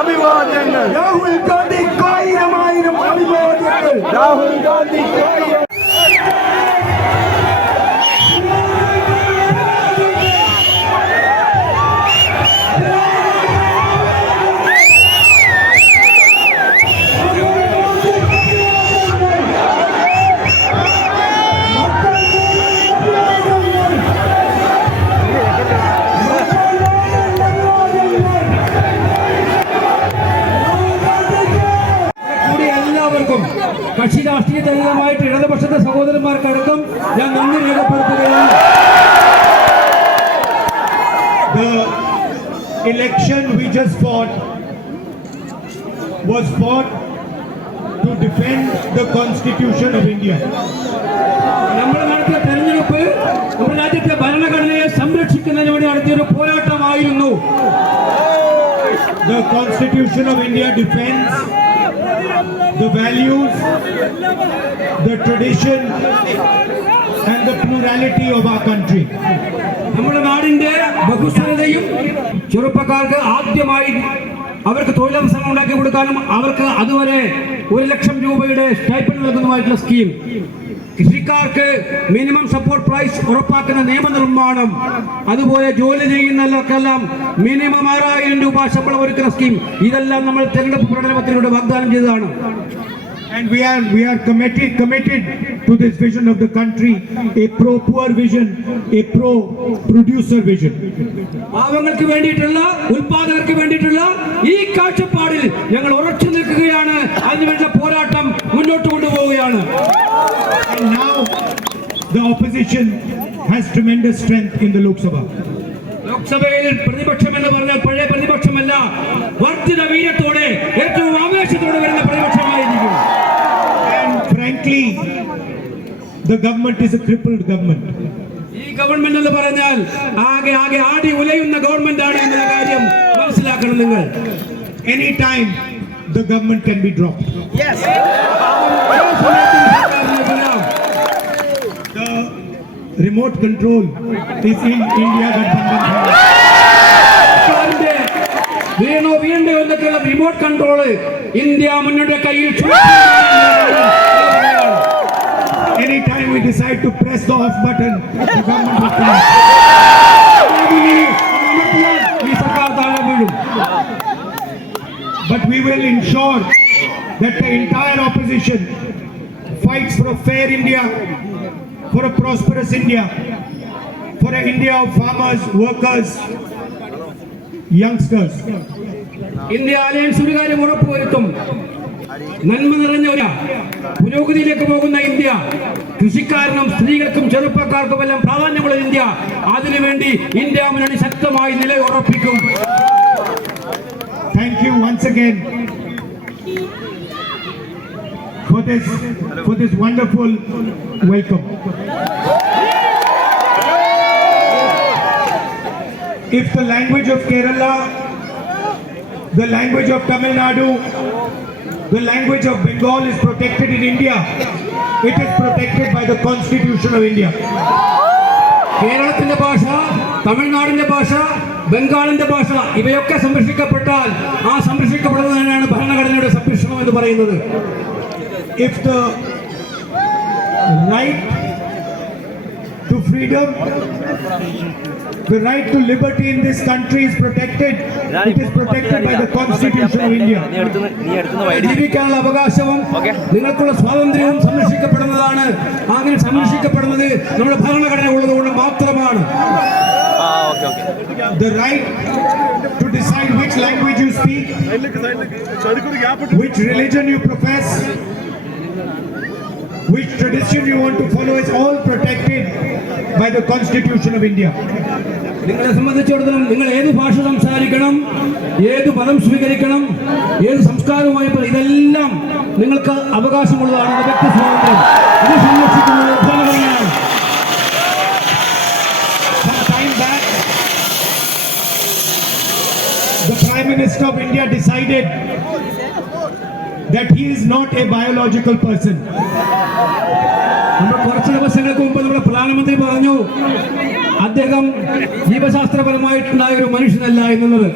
അഭിവാദ്യങ്ങൾ രാഹുൽ ഗാന്ധി ആയിരം അഭിവാദ്യങ്ങൾ രാഹുൽ ഗാന്ധി കക്ഷി രാഷ്ട്രീയതരമായിട്ട് ഇടതുപക്ഷത്തെ സഹോദരന്മാർക്കടക്കം ഞാൻ നന്ദി രേഖപ്പെടുത്തുകയാണ്. The election we just fought was fought to defend the Constitution of India. നമ്മുടെ നടത്തിയ തെരഞ്ഞെടുപ്പ് നമ്മുടെ രാജ്യത്തെ ഭരണഘടനയെ സംരക്ഷിക്കുന്നതിന് വേണ്ടി നടത്തിയൊരു പോരാട്ടമായിരുന്നു. The Constitution of India defends the values, the tradition and the plurality of our country. നമ്മുടെ നാടിന്റെ ബഹുസ്വരതയും ചെറുപ്പക്കാർക്ക് ആദ്യമായി അവർക്ക് തൊഴിലവസരം ഉണ്ടാക്കി കൊടുക്കാനും അവർക്ക് അതുവരെ 1 ലക്ഷം രൂപയുടെ സ്റ്റൈപ്പൻഡ് നൽകുന്നതുമായിട്ടുള്ള സ്കീം, കൃഷിക്കാർക്ക് മിനിമം സപ്പോർട്ട് പ്രൈസ് ഉറപ്പാക്കുന്ന നിയമനിർമ്മാണം, അതുപോലെ ജോലി ചെയ്യുന്നവർക്കെല്ലാം മിനിമം 6000 രൂപ ശമ്പളം ഒരുക്കുന്ന സ്കീം, ഇതെല്ലാം നമ്മൾ തെരഞ്ഞെടുപ്പ് പ്രകടനത്തിലൂടെ വാഗ്ദാനം ചെയ്തതാണ്. And we are committed to this vision of the country, a pro-poor vision, a pro-producer vision. പാവങ്ങൾക്ക് വേണ്ടിയിട്ടുള്ള, ഉൽപാദകർക്ക് വേണ്ടിയിട്ടുള്ള ഈ കാഴ്ചപ്പാടിൽ ഞങ്ങൾ ഉറച്ചു നിൽക്കുകയാണ്. അതിനുവേണ്ട പോരാട്ടം മുന്നോട്ട് കൊണ്ടുപോവുകയാണ്. And now the opposition has tremendous strength in the Lok Sabha. ലോക്സഭയിൽ പ്രതിപക്ഷം എന്ന് പറഞ്ഞാൽ പഴയ പ്രതിപക്ഷമല്ല, വർദ്ധിത വീര്യത്തോടെ ഏറ്റവും ആവേശത്തോടെ വരുന്ന പ്രതിപക്ഷമായിരിക്കും. And frankly, the government is a crippled government. ഈ ഗവൺമെന്റ് എന്ന് പറഞ്ഞാൽ ആകെ ആടി ഉലയുന്ന ഗവൺമെന്റ് ആണ് എന്ന കാര്യം മനസ്സിലാക്കണം നിങ്ങൾ. Anytime the government can be dropped. Yes. The remote control is in India Gathbandhan. വീണ്ടോ എന്നൊക്കെയുള്ള റിമോട്ട് കൺട്രോള് ഇന്ത്യ മുന്നോട്ട് കയ്യിൽ. Anytime we decide to press the off button, the government will collapse. ഈ സർക്കാർ താഴെ വീഴും. But we will ensure that the entire opposition fights for a fair India, for a prosperous India, for an India of farmers, workers, youngsters. India alliance ഒരു കാര്യം ഉറപ്പുവരുത്തും, നന്മ നിറഞ്ഞ പുരോഗതിയിലേക്ക് പോകുന്ന ഇന്ത്യ, കൃഷിക്കാരനും സ്ത്രീകൾക്കും ചെറുപ്പക്കാർക്കും എല്ലാം പ്രാധാന്യമുള്ള ഇന്ത്യ. അതിനുവേണ്ടി ഇന്ത്യ മുന്നണി ശക്തമായി നിലയുറപ്പിക്കും. Thank you once again for this wonderful welcome. If the language of Kerala, the language of Tamil Nadu, the language of Bengal is protected in India, it is protected by the Constitution of India. കേരളത്തിന്റെ ഭാഷ, തമിഴ്നാടിന്റെ ഭാഷ, ബംഗാളിന്റെ ഭാഷ ഇവയൊക്കെ സംരക്ഷിക്കപ്പെട്ടാൽ ആ സംരക്ഷിക്കപ്പെടുന്നതിനാണ് ഭരണഘടനയുടെ സംരക്ഷണം എന്ന് പറയുന്നത്. If the right to freedom, the right to liberty in this country is protected, it is protected by the Constitution of India. ജീവിക്കാനുള്ള അവകാശവും നിങ്ങൾക്കുള്ള സ്വാതന്ത്ര്യവും സംരക്ഷിക്കപ്പെടുന്നതാണ്. അങ്ങനെ സംരക്ഷിക്കപ്പെടുന്നത് നമ്മുടെ ഭരണഘടന ഉള്ളതുകൊണ്ട് മാത്രമാണ്. The right to decide which language you speak, which religion you profess, which tradition you want to follow is all protected by the Constitution of India. നിങ്ങളെ സംബന്ധിച്ചിടത്തോളം നിങ്ങൾ ഏത് ഭാഷ സംസാരിക്കണം, ഏത് മതം സ്വീകരിക്കണം, ഏത് സംസ്കാരവുമായി ഇതെല്ലാം നിങ്ങൾക്ക് അവകാശമുള്ളതാണ്. വ്യക്തി സ്വാതന്ത്ര്യം ഇത് സംരക്ഷിക്കുന്നത് ഭരണഘടനയാണ്. Some time back, the Prime Minister of India decided that he is not a biological person. നമ്മൾ കുറച്ച് ദിവസങ്ങൾക്ക് മുമ്പ് നമ്മുടെ പ്രധാനമന്ത്രി പറഞ്ഞു അദ്ദേഹം ജീവശാസ്ത്രപരമായിട്ടുണ്ടായ ഒരു മനുഷ്യനല്ല എന്നുള്ളത്.